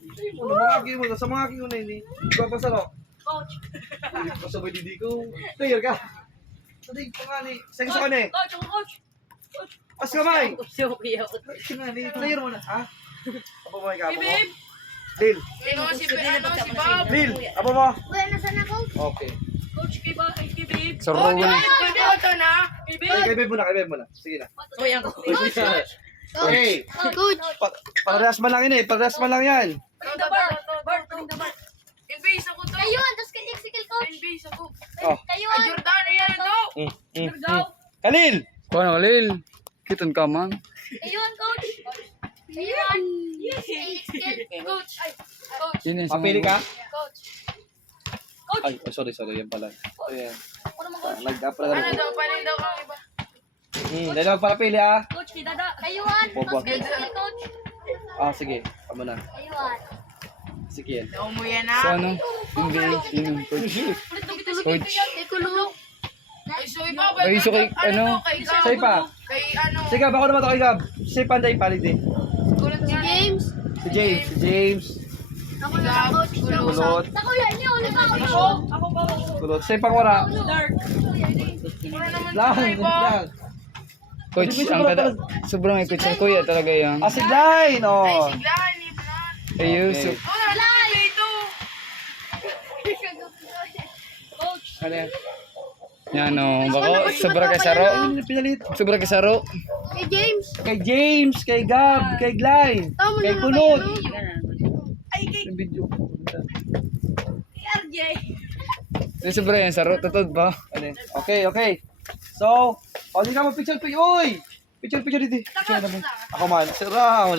Hindi mo na, mga game mo na. Sa mga game mo na ini. Ikaw pa saro. Coach. Masabay didi ko. Player ka. Sabi pa nga ni. Sige sa kanya. Coach, coach. Pas kamay. Sukiyo. Player mo na. Ha? Apo mo ikaw. Bibib. Lil. Sino si Bob? Lil. Apo mo. Kuya, nasaan na coach? Okay. Coach, kay Bib. Sa Rowan. Ito na. Bibib. Kay Beb muna. Sige na. Kuya ko. Okay. Coach. Parehas man lang ini. Parehas man lang yan. Bart. Invase ako to. Kayuan, tapos kay execute coach. Invase ako. Oh. Kayuan. Jordan, ayan ito. Kalil. Kuha na kalil. Kitan ka man. Kayuan, coach. Kayuan. Execute. Coach. Coach. Yun yung sa Papili ka? Coach. Ay, oh, sorry. Yan pala. Ayan. Ako naman, coach. Nag-upload Ano na. daw, panin daw ang iba. Dahil magpapili ha. Coach, kay Dada. Kayuan, tapos kay execute coach. Ah, sige. Tama na. Kayuan. Sige yan. Umuya Sa na. ano? NBA. Yun yung coach. Coach. Kay Kulong. Ay, so iba ba? Ay, so kay, ano? Kay Gab. Say pa. Kay ano? Si Gab, ako naman to kay Gab. Si Panday palit eh. Kulot nga. James. Si James. Ako na coach. Kulot. Sa kuya, niyo, ulit ako. Ako pa. Kulot. Si Pangwara. Dark. Wala naman Lang. sa iba. Lang. Coach, ang sobrang may coach ang kuya talaga yan. Ah, si Line. Ay, Oh. siglahan ni Blan. Kay Yusuf. Oh, nalala ito. Coach. Ano yan? Yan o. Bako, sobra kay Saro. Pinalit. Sobra kay Saro. Kay James. Kay James, kay Gab, kay Glyne, kay Kulot. Ay, kay Yung video. RJ. Yung sobra yan, Saro. Tutod ba? Ano yan? Okay. So, hindi na mo picture. Uy! Picture dito. Ako man. Sira.